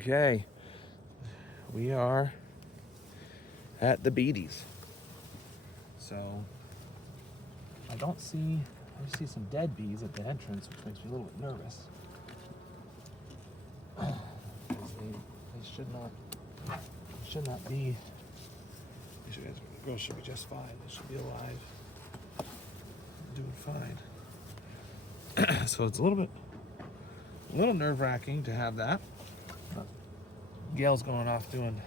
Okay, we are at the Beatty's. So I see some dead bees at the entrance, which makes me a little bit nervous. Because they should not be. The girls should be just fine. They should be alive, doing fine. So it's a little nerve-wracking to have that. Gail's going off running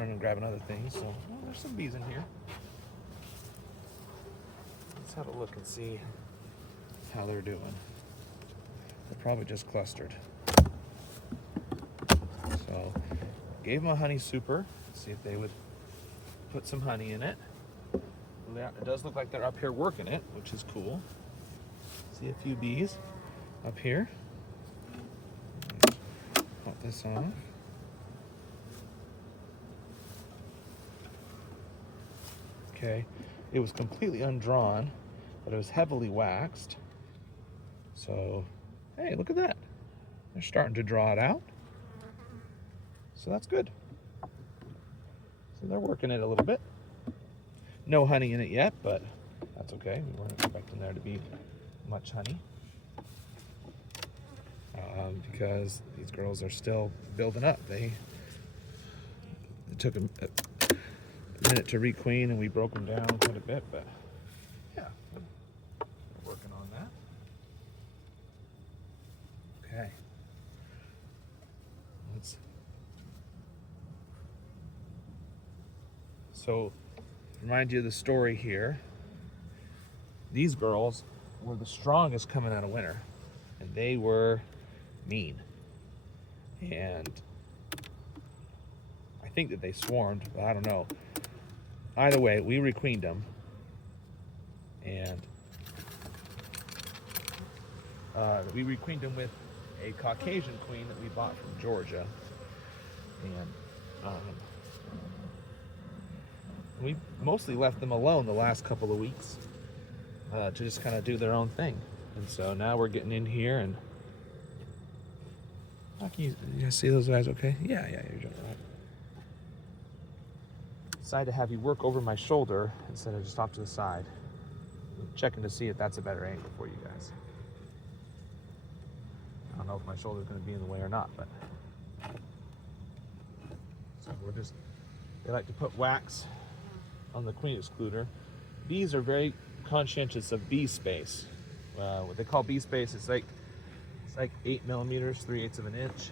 and grabbing other things. So there's some bees in here. Let's have a look and see how they're doing. They're probably just clustered. So gave them a honey super. See if they would put some honey in it. It does look like they're up here working it, which is cool. See a few bees up here. Pop this off. Okay, it was completely undrawn, but it was heavily waxed. So, hey, look at that. They're starting to draw it out. So that's good. So they're working it a little bit. No honey in it yet, but that's okay. We weren't expecting there to be much honey. Because these girls are still building up. It took a minute to requeen, and we broke them down quite a bit, but yeah, we're working on that. Okay. So, remind you of the story here. These girls were the strongest coming out of winter, and they were mean. And I think that they swarmed, but I don't know. Either way, we requeened them, and we requeened them with a Caucasian queen that we bought from Georgia, and we mostly left them alone the last couple of weeks to just kind of do their own thing. And so now we're getting in here, and you guys see those guys okay? Yeah, you're doing all right. Decided to have you work over my shoulder instead of just off to the side. I'm checking to see if that's a better angle for you guys. I don't know if my shoulder's going to be in the way or not, but so they like to put wax on the queen excluder. Bees are very conscientious of bee space. What they call bee space is like 8 millimeters, 3/8 of an inch,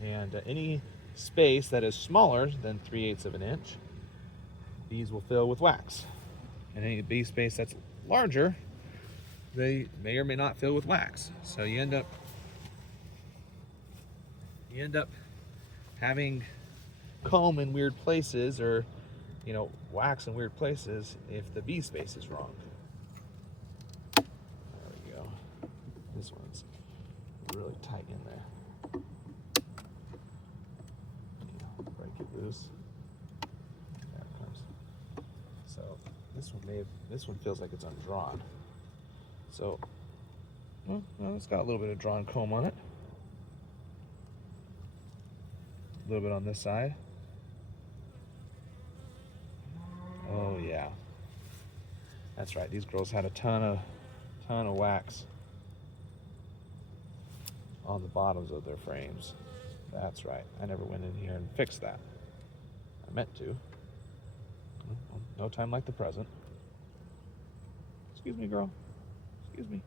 and any space that is smaller than 3/8 of an inch, bees will fill with wax. And any bee space that's larger, they may or may not fill with wax. So you end up having comb in weird places, or wax in weird places if the bee space is wrong. There we go. This one's really tight in there. Break it loose. There it comes. So this one feels like it's undrawn. So, well, it's got a little bit of drawn comb on it. A little bit on this side. Oh yeah, that's right. These girls had a ton of wax on the bottoms of their frames. That's right. I never went in here and fixed that. I meant to. No time like the present. Excuse me, girl. Excuse me.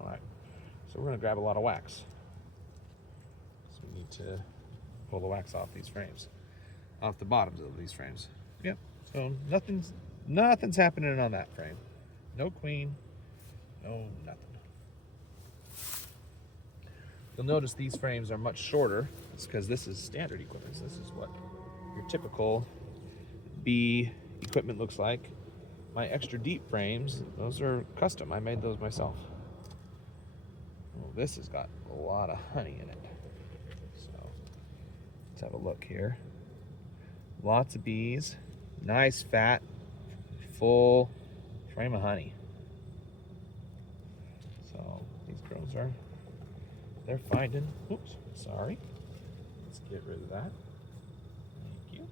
All right. So we're gonna grab a lot of wax. So we need to pull the wax off these frames. Off the bottoms of these frames. Yep. So nothing's happening on that frame. No queen. No nothing. You'll notice these frames are much shorter. It's because this is standard equipment. So this is what your typical bee equipment looks like. My extra deep frames, those are custom. I made those myself. Well, this has got a lot of honey in it. So let's have a look here. Lots of bees, nice fat, full frame of honey. So these girls are they're finding, oops, sorry. Let's get rid of that. Thank you.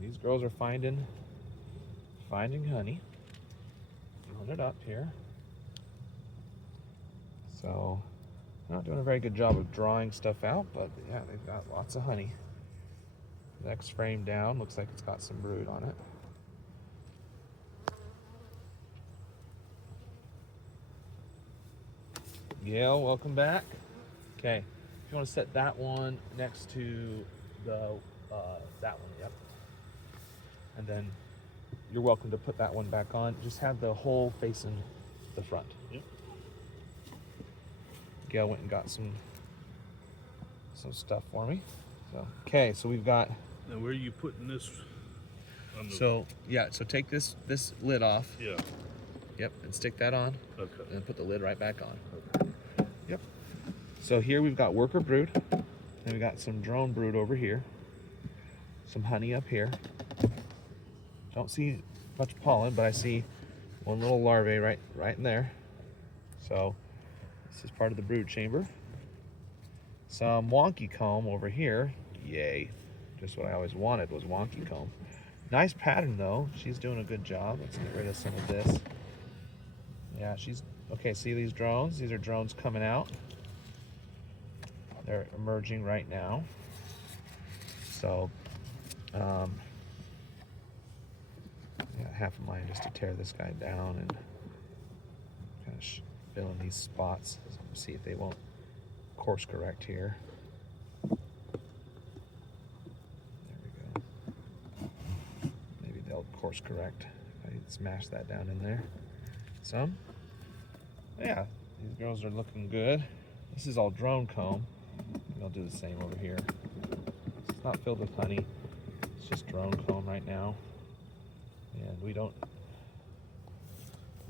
These girls are finding honey. Throwing it up here. So, not doing a very good job of drawing stuff out, but yeah, they've got lots of honey. Next frame down, looks like it's got some brood on it. Gail, welcome back. Okay, if you want to set that one next to the that one, yep. And then you're welcome to put that one back on. Just have the hole facing the front. Yep. Gail went and got some stuff for me. So okay, so we've got. Now where are you putting this? On the... So yeah, so take this lid off. Yeah. Yep, and stick that on. Okay. And put the lid right back on. Okay. Yep. So here we've got worker brood, and we got some drone brood over here. Some honey up here. Don't see much pollen, but I see one little larvae right in there. So this is part of the brood chamber. Some wonky comb over here. Yay. Just what I always wanted was wonky comb. Nice pattern though. She's doing a good job. Let's get rid of some of this. Yeah, she's okay. See these drones? These are drones coming out. They're emerging right now. So, got half a mind just to tear this guy down and kind of fill in these spots. See if they won't course correct here. There we go. Maybe they'll course correct if I smash that down in there. Some. Yeah, these girls are looking good. This is all drone comb. I'll do the same over here. It's not filled with honey. It's just drone comb right now. And we don't.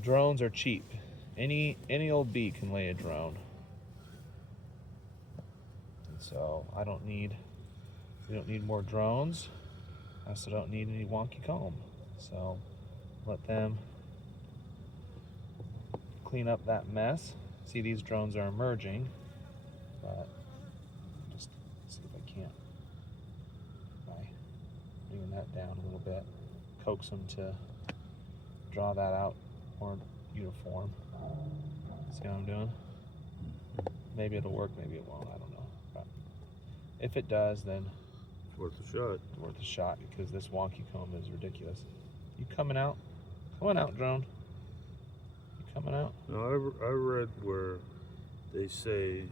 Drones are cheap. Any old bee can lay a drone. And so we don't need more drones. I also don't need any wonky comb. So let them clean up that mess. See, these drones are emerging, but just see if I can't, by bringing that down a little bit, coax them to draw that out more uniform. See what I'm doing? Maybe it'll work, maybe it won't, I don't know. But if it does, then it's worth a shot. It's worth a shot, because this wonky comb is ridiculous. You coming out? Come on out, drone. You coming out? No, I read where they say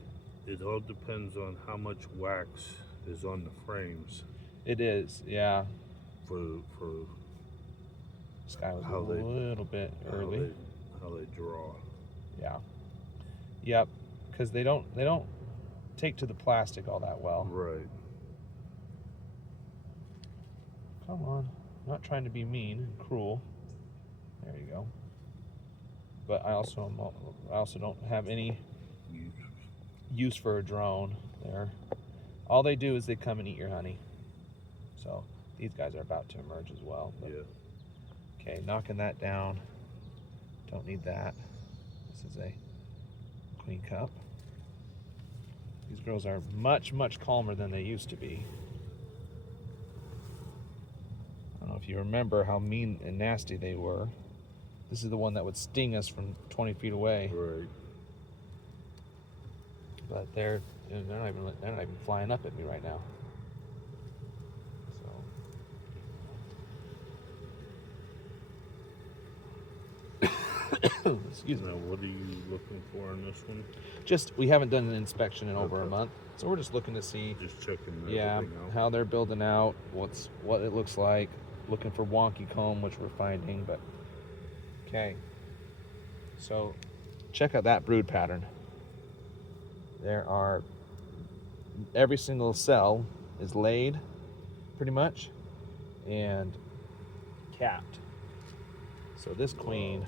it all depends on how much wax is on the frames. It is, yeah. For this guy was a little bit early. How they draw. Yeah. Yep. Because they don't take to the plastic all that well. Right. Come on. I'm not trying to be mean and cruel. There you go. But I also don't have any use for a drone there. All they do is they come and eat your honey. So these guys are about to emerge as well. But, yeah. Okay, knocking that down. Don't need that. This is a queen cup. These girls are much, much calmer than they used to be. I don't know if you remember how mean and nasty they were. This is the one that would sting us from 20 feet away. Right. But they're not even flying up at me right now. So excuse me. Now, what are you looking for in this one? Just, we haven't done an inspection in over a month, so we're just looking to see. Just checking yeah, everything out. how they're building out, what it looks like. Looking for wonky comb, which we're finding, but okay. So check out that brood pattern. There are, every single cell is laid pretty much and capped. So this queen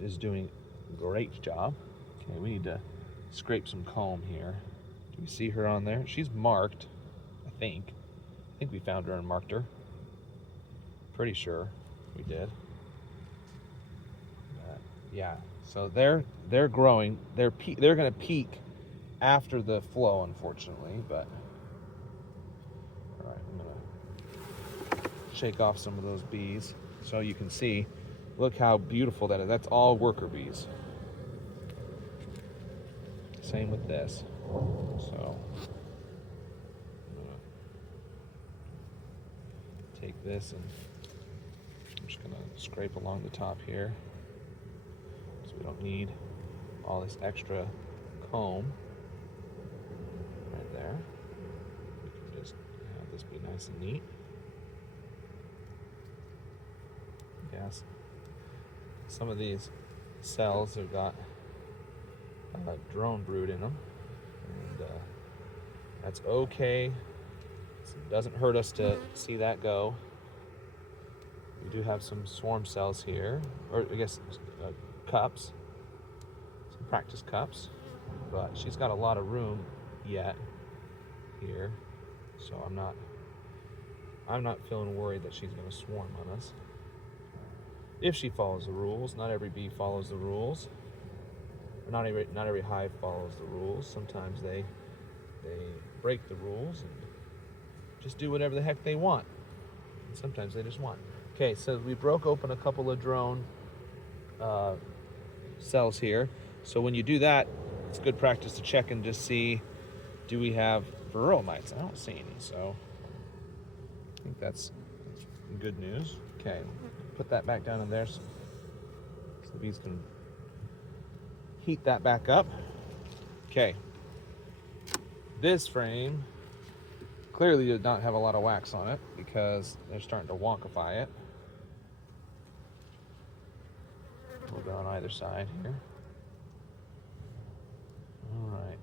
is doing a great job. Okay, we need to scrape some comb here. Do we see her on there? She's marked, I think. I think we found her and marked her. Pretty sure we did. Yeah, So they're growing. They're going to peak after the flow, unfortunately. But all right, I'm going to shake off some of those bees so you can see. Look how beautiful that is. That's all worker bees. Same with this. So I'm going to take this and I'm just going to scrape along the top here. So we don't need all this extra comb right there. We can just have this be nice and neat. Yes. Some of these cells have got drone brood in them, and that's okay. It doesn't hurt us to see that go. We do have some swarm cells here, or I guess cups, some practice cups, but she's got a lot of room yet here, so I'm not feeling worried that she's going to swarm on us. If she follows the rules. Not every bee follows the rules. Or not every hive follows the rules. Sometimes they break the rules and just do whatever the heck they want. And sometimes they just want. Okay, so we broke open a couple of drone cells here. So when you do that, it's good practice to check and just see, do we have varroa mites? I don't see any, so I think that's good news. Okay, put that back down in there so the bees can heat that back up. Okay, this frame clearly did not have a lot of wax on it because they're starting to wonkify it. A little bit on either side here. All right,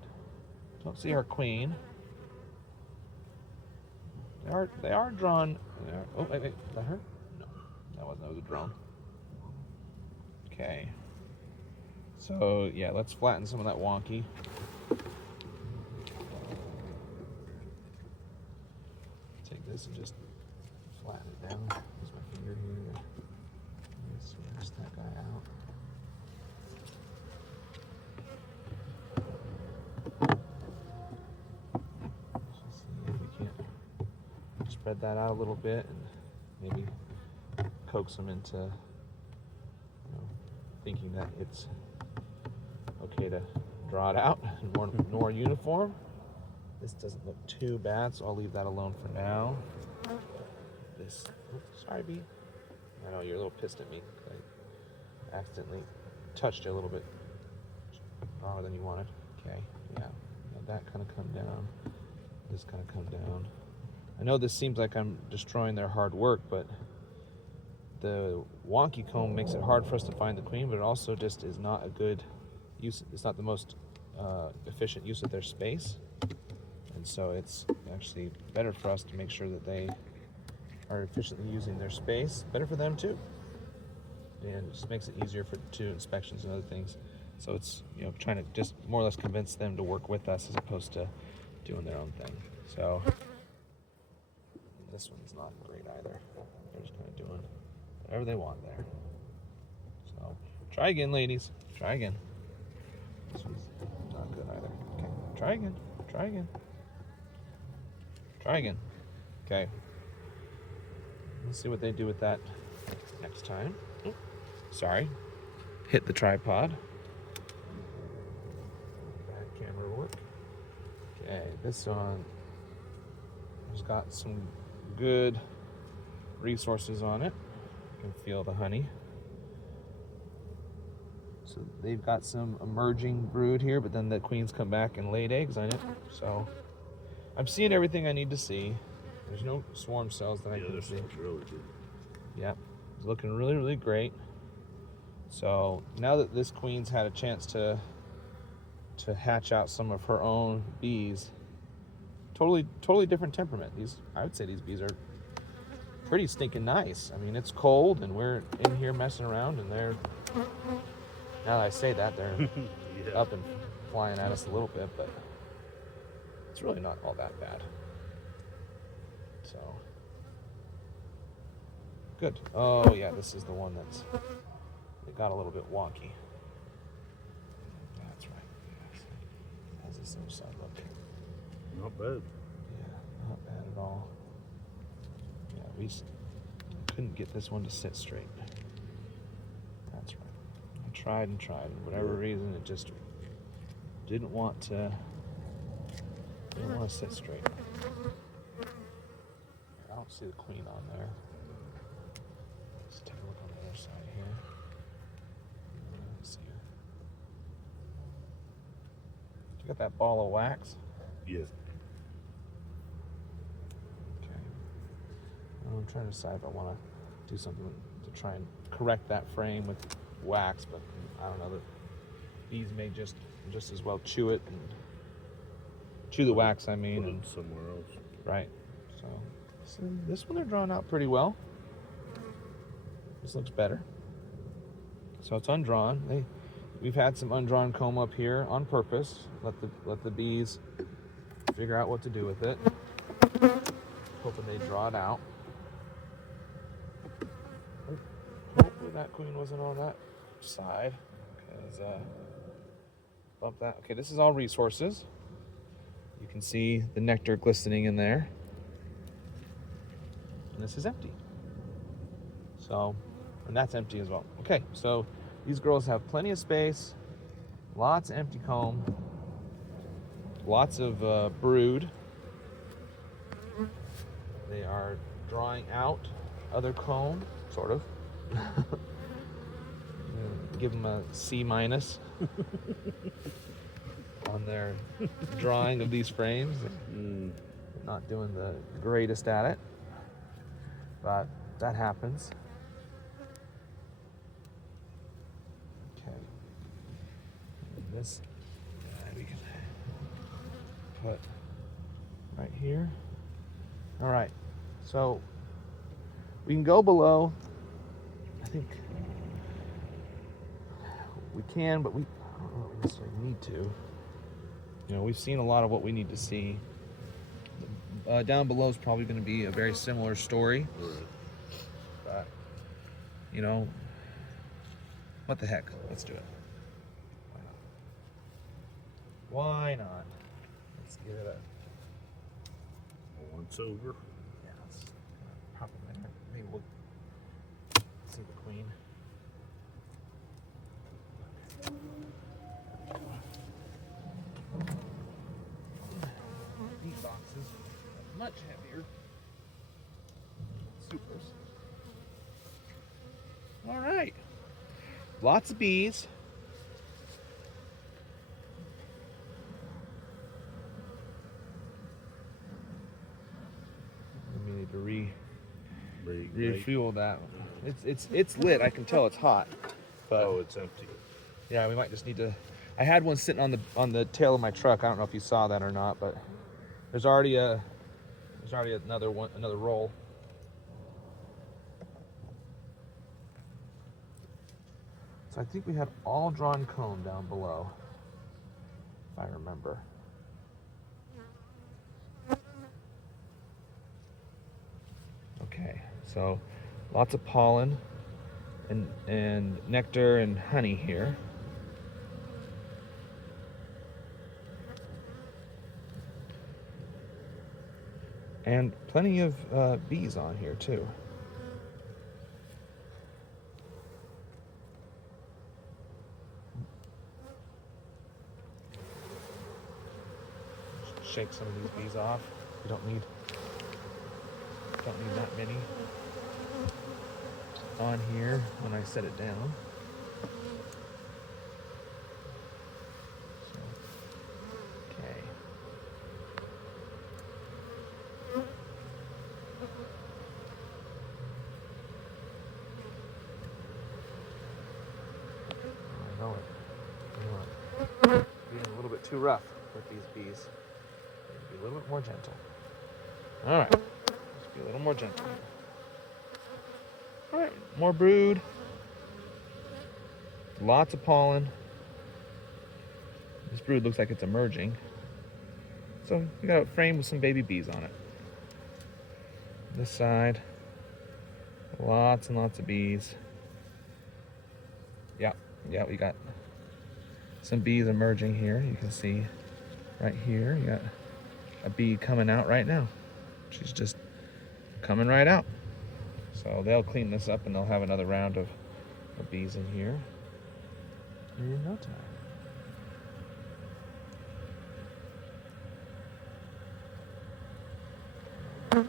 don't see our queen. They are drawn. Oh wait, is that her? That was a drone. Okay. So yeah, let's flatten some of that wonky. Take this and just flatten it down. Use my finger here to smash that guy out. Let's see if we can't spread that out a little bit and maybe coax them into thinking that it's okay to draw it out and more uniform. This doesn't look too bad, so I'll leave that alone for now. This, sorry bee. I know you're a little pissed at me. I accidentally touched you a little bit stronger than you wanted. Okay, yeah, let that kind of come down. This kind of come down. I know this seems like I'm destroying their hard work, but the wonky comb makes it hard for us to find the queen, but it also just is not a good use. It's not the most efficient use of their space. And so it's actually better for us to make sure that they are efficiently using their space. Better for them too. And it just makes it easier to inspections and other things. So it's, trying to just more or less convince them to work with us as opposed to doing their own thing. So this one's not great either. They're just kind of doing whatever they want there. So try again, ladies. Try again. This one's not good either. Okay, try again. Try again. Try again. Okay. Let's see what they do with that next time. Oh, sorry. Hit the tripod. Bad camera work. Okay, this one has got some good resources on it. You can feel the honey. So they've got some emerging brood here, but then the queens come back and laid eggs on it. So I'm seeing everything I need to see. There's no swarm cells that I can see. Really good. Yep, it's looking really, really great. So now that this queen's had a chance to hatch out some of her own bees, totally different temperament. I would say these bees are pretty stinking nice. I mean, it's cold and we're in here messing around, and now that I say that, they're Yeah. up and flying at us a little bit, but it's really not all that bad. So good. Oh yeah, this is the one it got a little bit wonky. this other side look? Not bad. Yeah, not bad at all. Yeah, we couldn't get this one to sit straight. That's right. I tried and tried, and for whatever reason, it just didn't want to sit straight. I don't see the queen on there. Let's take a look on the other side here. Let's see here. You got that ball of wax? Yes. Okay. I'm trying to decide if I want to do something to try and correct that frame with wax, but I don't know. The bees may just as well chew it and chew the wax. I mean, Put and it somewhere else. right. So this one they're drawn out pretty well. This looks better. So it's undrawn. We've had some undrawn comb up here on purpose. Let the bees figure out what to do with it. Hoping they draw it out. Hopefully that queen wasn't on that side. Okay, bump that. Okay, this is all resources. You can see the nectar glistening in there. And this is empty. So, and that's empty as well. Okay, so these girls have plenty of space, lots of empty comb, lots of brood. They are drawing out other comb, sort of. Give them a C- on their drawing of these frames. Not doing the greatest at it, but that happens. Okay. And this we can put right here. All right. So we can go below. I think we can, but I don't know if we necessarily need to. You know, we've seen a lot of what we need to see. Down below is probably going to be a very similar story. But, you know, what the heck? Let's do it. Why not? Let's give it a Once over. Yeah, let's pop them in there. Maybe we'll see the queen. These boxes are much heavier. Supers. All right. Lots of bees. We need to refuel that. It's lit. I can tell it's hot. But oh, it's empty. yeah, we might just need to. I had one sitting on the tail of my truck. I don't know if you saw that or not, but there's already another roll. So I think we had all drawn comb down below, if I remember. Okay, so lots of pollen and nectar and honey here. And plenty of bees on here too. Shake some of these bees off. We don't need that many on here when I set it down. So, okay. I know it. Being a little bit too rough with these bees. Be a little bit more gentle. All right. Let's be a little more gentle. All right. More brood. Lots of pollen. This brood looks like it's emerging. So we got a frame with some baby bees on it. This side. Lots and lots of bees. Yeah, we got some bees emerging here. You can see right here. You got a bee coming out right now. She's just coming right out. So they'll clean this up and they'll have another round of bees in here in no time. This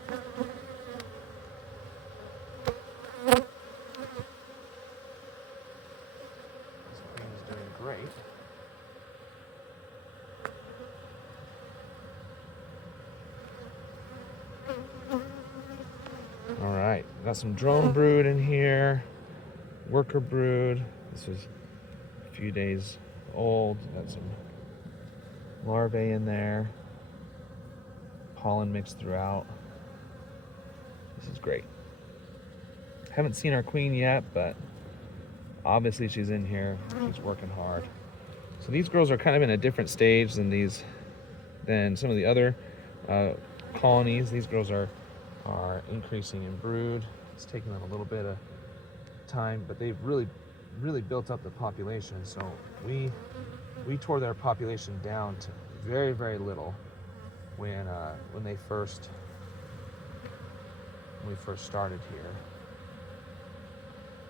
bee is doing great. All right, got some drone brood in here, worker brood. This is a few days old. Got some larvae in there, pollen mixed throughout. This is great. Haven't seen our queen yet, but obviously she's in here. She's working hard. So these girls are kind of in a different stage than some of the other colonies. These girls are increasing in brood. It's taking them a little bit of time, but they've really built up the population. So we tore their population down to very, very little when we first started here,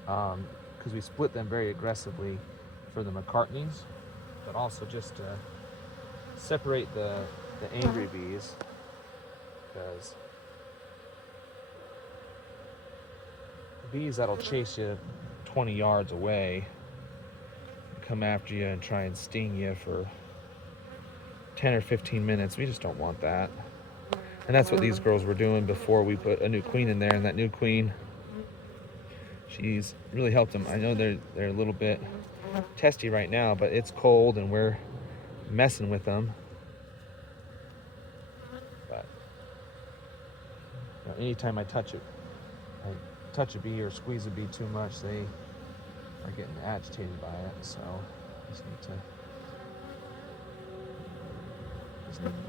because we split them very aggressively for the McCartneys, but also just to separate the angry bees, because bees that'll chase you 20 yards away, come after you and try and sting you for 10 or 15 minutes, we just don't want that. And that's what these girls were doing before we put a new queen in there. And that new queen, she's really helped them. I know they're a little bit testy right now, but it's cold and we're messing with them. But you know, anytime I touch a bee or squeeze a bee too much, they are getting agitated by it. So just need to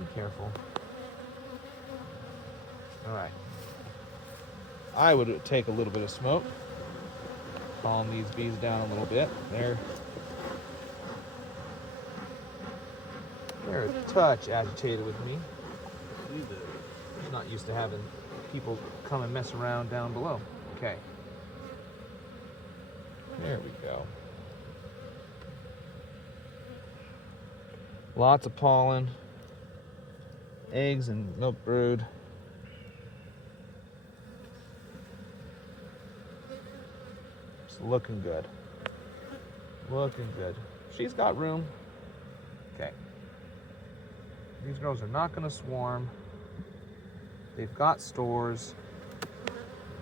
be careful. All right. I would take a little bit of smoke, calm these bees down a little bit. They're a touch agitated with me. Not used to having people come and mess around down below. Okay. There we go. Lots of pollen, eggs and milk brood. It's looking good. Looking good. She's got room. Okay. These girls are not going to swarm. They've got stores.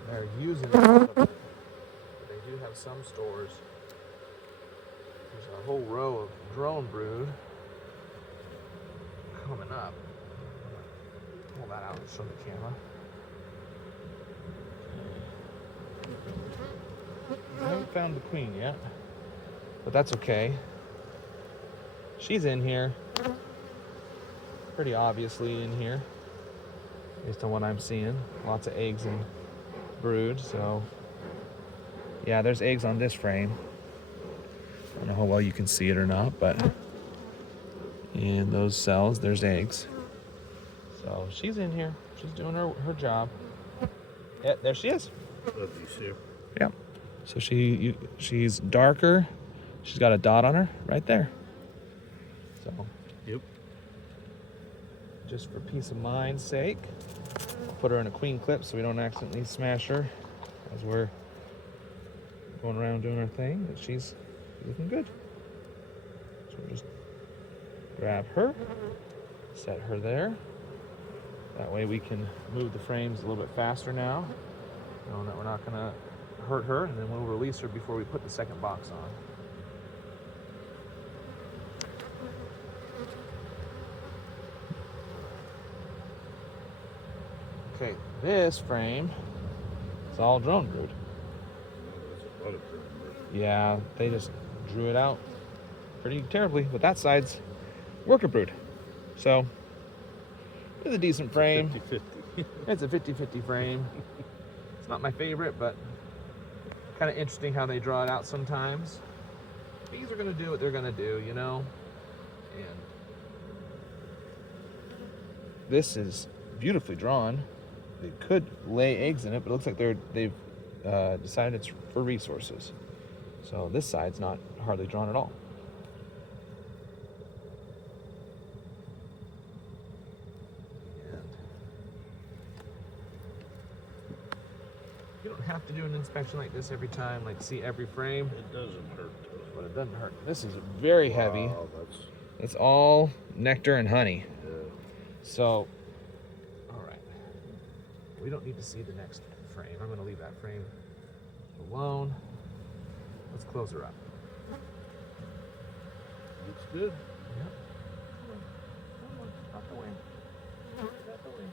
They're using some of it. They do have some stores. There's a whole row of drone brood coming up. Pull that out and show the camera. I haven't found the queen yet, but that's okay. She's in here. Pretty obviously in here, based on what I'm seeing. Lots of eggs and brood, so yeah, there's eggs on this frame. I don't know how well you can see it or not, but in those cells, there's eggs. So she's in here. She's doing her job. Yeah, there she is. Yeah. So she's darker. She's got a dot on her right there. So. Yep. Just for peace of mind's sake, I'll put her in a queen clip so we don't accidentally smash her as we're going around doing our thing. But she's looking good. So we'll just grab her, set her there. That way we can move the frames a little bit faster now, knowing that we're not going to hurt her, and then we'll release her before we put the second box on. Okay, this frame is all drone brood. Yeah, they just drew it out pretty terribly, but that side's worker brood. So it's a decent frame. 50-50. It's a 50-50 frame. It's not my favorite, but kind of interesting how they draw it out sometimes. Bees are going to do what they're going to do, you know? And this is beautifully drawn. They could lay eggs in it, but it looks like they've decided it's for resources. So this side's not hardly drawn at all. And you don't have to do an inspection like this every time, like see every frame. It doesn't hurt though. But it doesn't hurt. This is very heavy. Wow, It's all nectar and honey. yeah. So, all right. We don't need to see the next frame. I'm going to leave that frame alone. Let's close her up. Looks good. Yep. Come on, out the way. Out the way.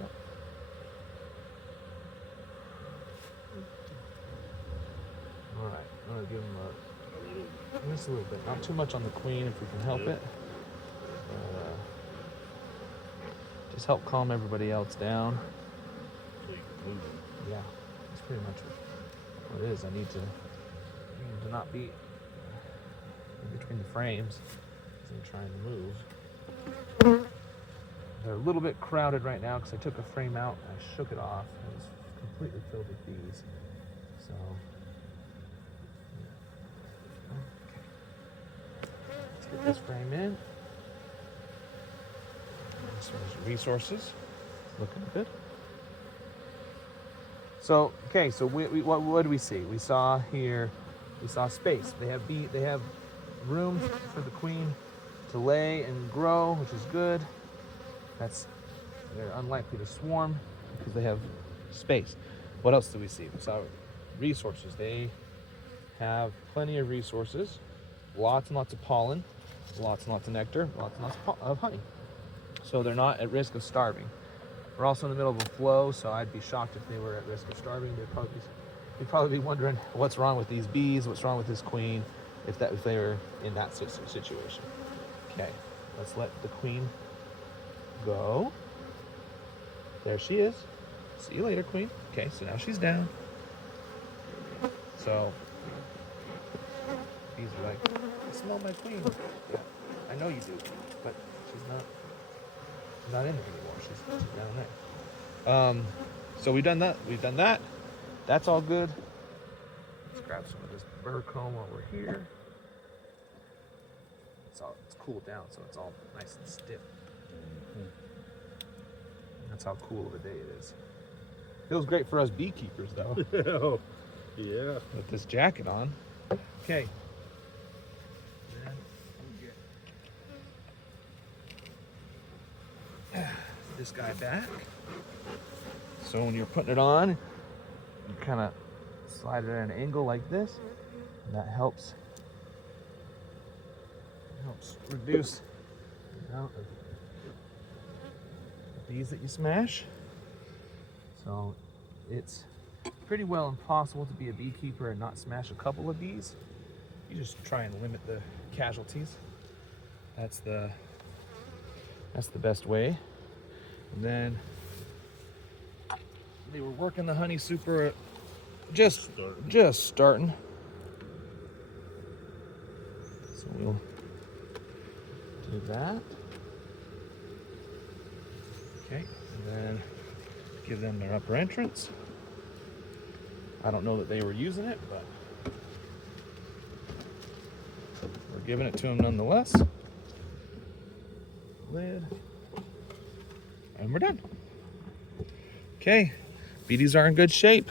Yep. All right. I'm going to give him just a little bit. Not too much on the queen if we can help it. Just help calm everybody else down. So you can move it. Yeah, that's pretty much what it is. I need to not be in between the frames as I'm trying to move. They're a little bit crowded right now because I took a frame out and I shook it off. It was completely filled with bees. So, okay. Let's get this frame in. This one's resources. Looking good. So, okay, so what do we see? We saw here, we saw space. They have room for the queen to lay and grow, which is good. They're unlikely to swarm because they have space. What else do we see? We saw resources. They have plenty of resources, lots and lots of pollen, lots and lots of nectar, lots and lots of honey. So they're not at risk of starving. We're also in the middle of a flow, so I'd be shocked if they were at risk of starving. They'd probably be wondering what's wrong with these bees, what's wrong with this queen, if they were in that situation. Okay, let's let the queen go. There she is. See you later, queen. Okay, so now she's down. So bees are like, I smell my queen. Yeah, I know you do, but she's not in there anymore. She's down there. So we've done that. That's all good. Let's grab some of this burr comb while we're here. It's cooled down, so it's all nice and stiff. Mm-hmm. That's how cool of a day it is. Feels great for us beekeepers, though. Yeah. With this jacket on. Okay. Then we'll get this guy back. So when you're putting it on, you kind of slide it at an angle like this, and that helps reduce the amount of bees that you smash. So it's pretty well impossible to be a beekeeper and not smash a couple of bees. You just try and limit the casualties. That's the best way. And then they were working the honey super just starting. So we'll do that. Okay, and then give them their upper entrance. I don't know that they were using it, but we're giving it to them nonetheless. Lid. And we're done. Okay, beeties are in good shape.